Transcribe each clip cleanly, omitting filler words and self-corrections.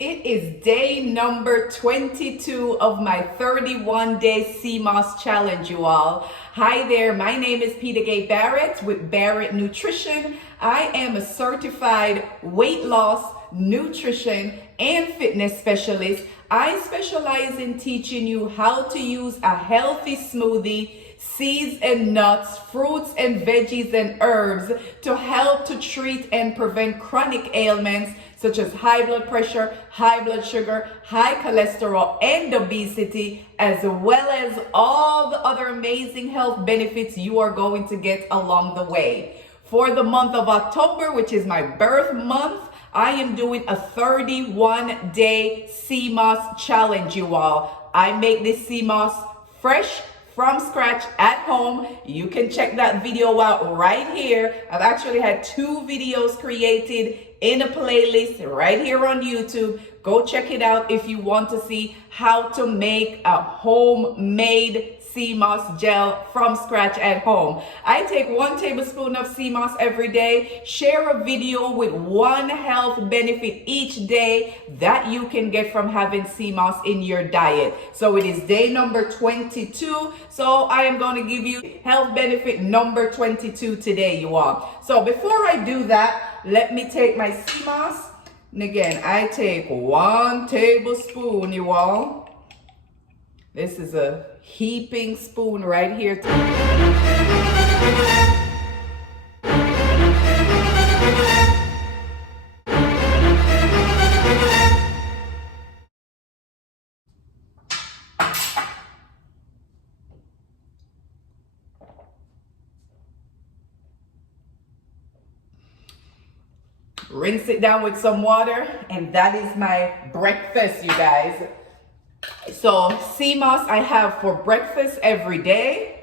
It is day number 22 of my 31-day Seeamoss challenge, you all. Hi there, my name is Peter Gay Barrett with Barrett Nutrition. I am a certified weight loss, nutrition, and fitness specialist. I specialize in teaching you how to use a healthy smoothie, seeds and nuts, fruits and veggies and herbs to help to treat and prevent chronic ailments such as high blood pressure, high blood sugar, high cholesterol, and obesity, as well as all the other amazing health benefits you are going to get along the way. For the month of October, which is my birth month, I am doing a 31-day Seeamoss challenge, you all. I make this Seeamoss fresh from scratch at home. You can check that video out right here. I've actually had 2 videos created in a playlist right here on YouTube. Go check it out if you want to see how to make a homemade Seeamoss gel from scratch at home. I take 1 tablespoon of Seeamoss every day, share a video with 1 health benefit each day that you can get from having Seeamoss in your diet. So it is day number 22. So I am going to give you health benefit number 22 today, you all. So before I do that, let me take my Seeamoss. And again, I take 1 tablespoon, you all. This is a heaping spoon right here. Rinse it down with some water, and that is my breakfast, you guys. So Seeamoss I have for breakfast every day.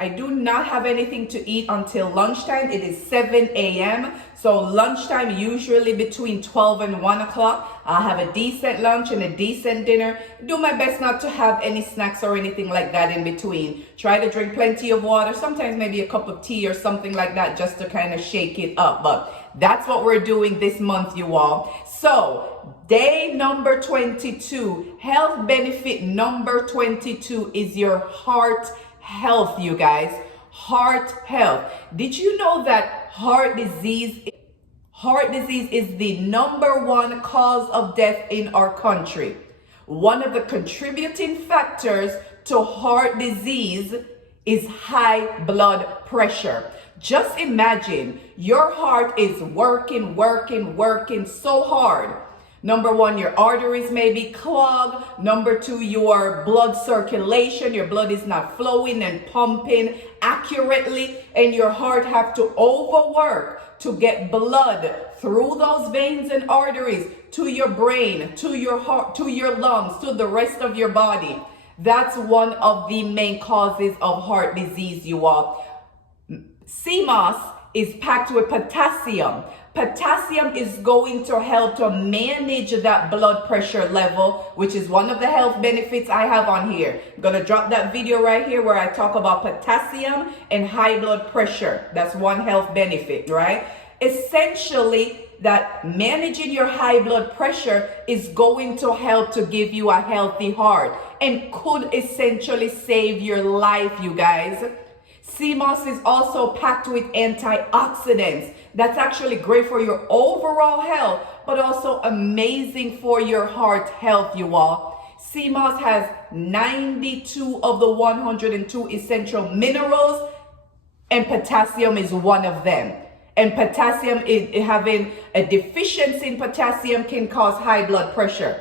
I do not have anything to eat until lunchtime. It is 7 a.m. So lunchtime, usually between 12 and 1 o'clock. I'll have a decent lunch and a decent dinner. Do my best not to have any snacks or anything like that in between. Try to drink plenty of water, sometimes maybe a cup of tea or something like that, just to kind of shake it up. But that's what we're doing this month, you all. So day number 22, health benefit number 22 is your heart health, you guys. Heart health. Did you know that heart disease is the #1 cause of death in our country? One of the contributing factors to heart disease is high blood pressure. Just imagine your heart is working so hard. #1, your arteries may be clogged. #2, your blood circulation, your blood is not flowing and pumping accurately, and your heart have to overwork to get blood through those veins and arteries to your brain, to your heart, to your lungs, to the rest of your body. That's one of the main causes of heart disease, you all. Seeamoss is packed with potassium. Potassium is going to help to manage that blood pressure level, which is one of the health benefits I have on here. I'm going to drop that video right here where I talk about potassium and high blood pressure. That's one health benefit, right? Essentially, that managing your high blood pressure is going to help to give you a healthy heart and could essentially save your life, you guys. Seeamoss is also packed with antioxidants. That's actually great for your overall health, but also amazing for your heart health, you all. Seeamoss has 92 of the 102 essential minerals, and potassium is one of them. And potassium, having a deficiency in potassium can cause high blood pressure.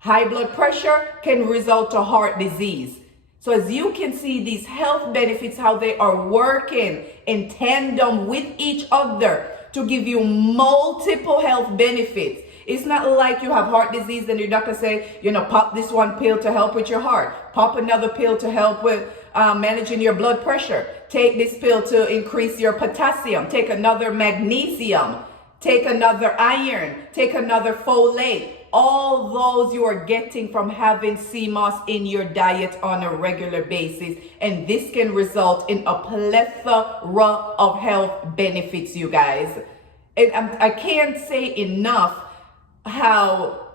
High blood pressure can result to heart disease. So as you can see, these health benefits, how they are working in tandem with each other to give you multiple health benefits. It's not like you have heart disease and your doctor say, pop this 1 pill to help with your heart. Pop another pill to help with managing your blood pressure. Take this pill to increase your potassium. Take another magnesium. Take another iron. Take another folate. All those you are getting from having Seeamoss in your diet on a regular basis. And this can result in a plethora of health benefits, you guys. And I can't say enough how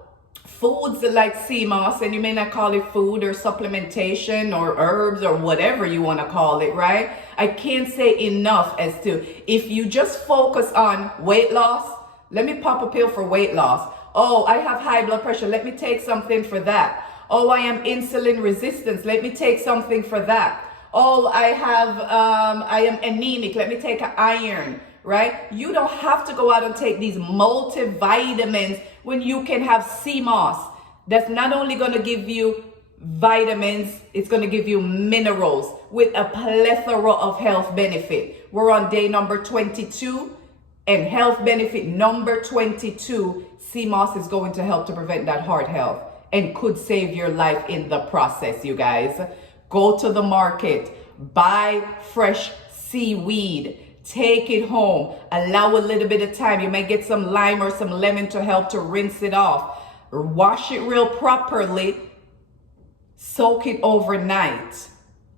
foods like Seeamoss, and you may not call it food or supplementation or herbs or whatever you want to call it, right? I can't say enough as to, if you just focus on weight loss, let me pop a pill for weight loss. Oh, I have high blood pressure. Let me take something for that. Oh, I am insulin resistant. Let me take something for that. Oh, I am anemic. Let me take an iron, right? You don't have to go out and take these multivitamins when you can have Seeamoss. That's not only going to give you vitamins, it's going to give you minerals with a plethora of health benefit. We're on day number 22, and health benefit number 22, Seeamoss is going to help to prevent that heart health and could save your life in the process, you guys. Go to the market, buy fresh seaweed, take it home, allow a little bit of time. You may get some lime or some lemon to help to rinse it off. Wash it real properly, soak it overnight,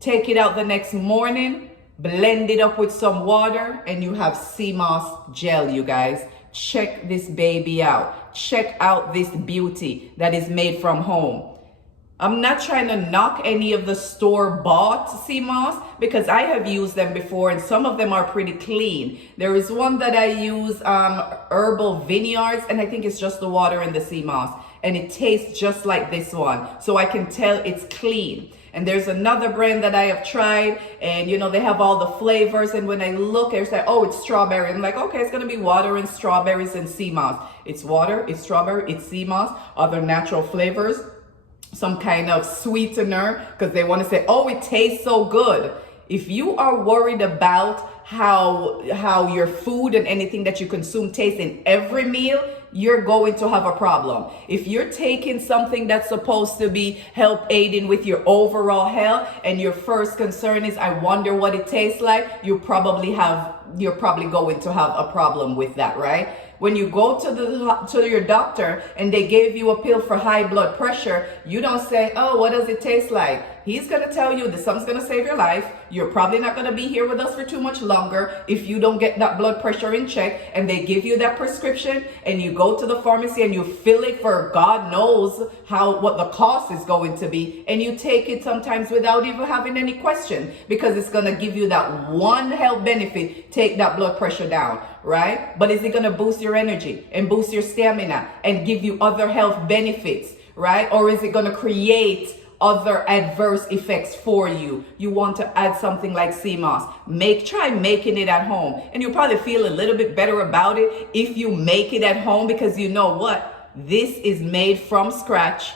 take it out the next morning, blend it up with some water, and you have Seeamoss gel, you guys. Check this baby out. Check out this beauty that is made from home. I'm not trying to knock any of the store-bought Seeamoss because I have used them before and some of them are pretty clean. There is one that I use, Herbal Vineyards, and I think it's just the water and the Seeamoss, and it tastes just like this one. So I can tell it's clean. And there's another brand that I have tried, and you know, they have all the flavors, and when I look, it's like, oh, it's strawberry. I'm like, okay, it's gonna be water and strawberries and Seeamoss. It's water, it's strawberry, it's Seeamoss, other natural flavors, some kind of sweetener, because they want to say, oh, it tastes so good. If you are worried about how your food and anything that you consume tastes in every meal, you're going to have a problem. If you're taking something that's supposed to be help aiding with your overall health, and your first concern is, I wonder what it tastes like, you're probably going to have a problem with that, right? When you go to your doctor and they gave you a pill for high blood pressure, you don't say, oh, what does it taste like? He's going to tell you that something's going to save your life. You're probably not going to be here with us for too much longer if you don't get that blood pressure in check. And they give you that prescription and you go to the pharmacy and you fill it for God knows what the cost is going to be. And you take it sometimes without even having any question, because it's going to give you that one health benefit, take that blood pressure down, right? But is it going to boost your energy and boost your stamina and give you other health benefits, right? Or is it going to create other adverse effects for you? You want to add something like Seeamoss. Try making it at home, and you'll probably feel a little bit better about it if you make it at home, because you know what? This is made from scratch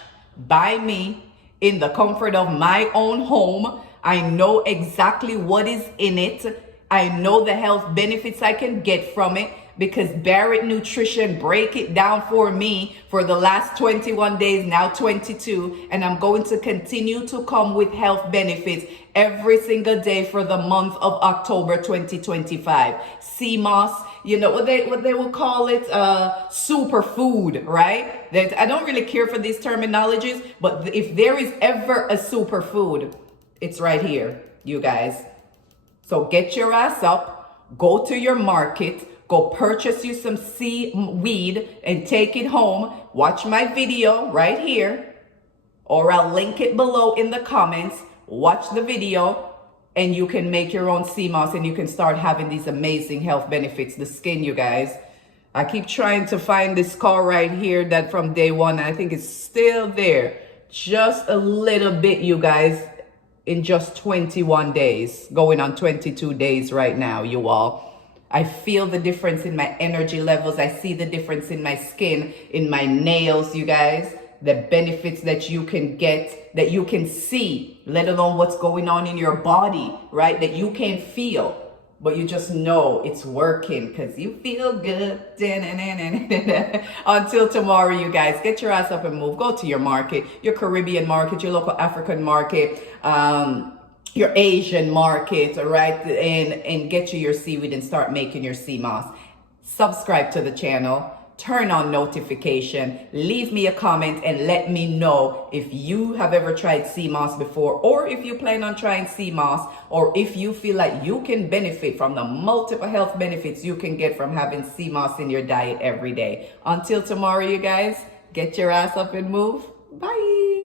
by me in the comfort of my own home. I know exactly what is in it. I know the health benefits I can get from it, because Barrett Nutrition break it down for me for the last 21 days, now 22, and I'm going to continue to come with health benefits every single day for the month of October 2025. Seeamoss, you know what they will call it, superfood, right? I don't really care for these terminologies, but if there is ever a superfood, it's right here, you guys. So get your ass up, go to your market, go purchase you some seaweed and take it home. Watch my video right here, or I'll link it below in the comments. Watch the video and you can make your own Seeamoss, and you can start having these amazing health benefits. The skin, you guys. I keep trying to find this scar right here that from day one, and I think it's still there. Just a little bit, you guys, in just 21 days, going on 22 days right now, you all. I feel the difference in my energy levels. I see the difference in my skin, in my nails, you guys. The benefits that you can get, that you can see, let alone what's going on in your body, right? That you can't feel, but you just know it's working because you feel good. Until tomorrow, you guys, get your ass up and move. Go to your market, your Caribbean market, your local African market, your Asian market, all right, and get you your seaweed and start making your Seeamoss. Subscribe to the channel, turn on notification, leave me a comment and let me know if you have ever tried Seeamoss before, or if you plan on trying Seeamoss, or if you feel like you can benefit from the multiple health benefits you can get from having Seeamoss in your diet every day. Until tomorrow, you guys, get your ass up and move.